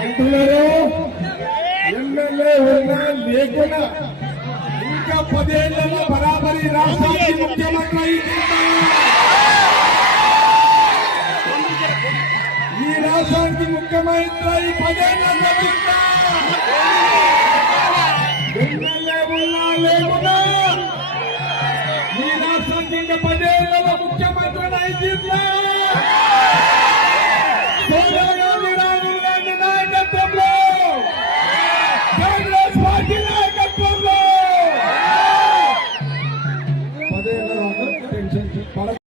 అంటున్నారు ఎమ్మెల్యే ఉన్నా లేకున్నా ఇంకా పదేళ్ళలో బరాబరి రాష్ట్రానికి ముఖ్యమంత్రి ఈ రాష్ట్రానికి ముఖ్యమంత్రి పదేళ్ళ ఇంకా పదేళ్ళలో ముఖ్యమంత్రి అయిందా సోనియా గాంధీ